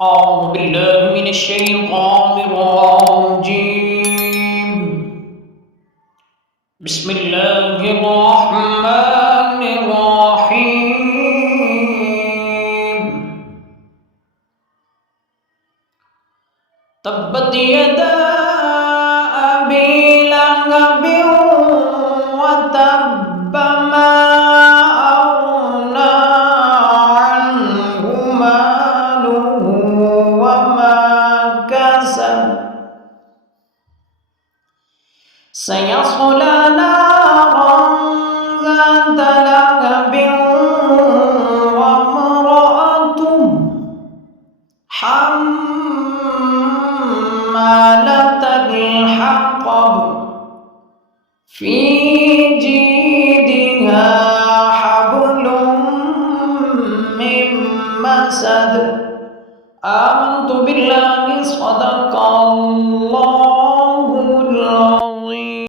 أعوذ بالله من الشيطان الرجيم. بسم الله الرحمن الرحيم. تبت يدا أبي لهب وتب ما أغنى عنه ماله وما كسب سيصلى نارا ذات لهب وامرأته حمالة الحطب في جيدها حبل من مسد. آمنت بالله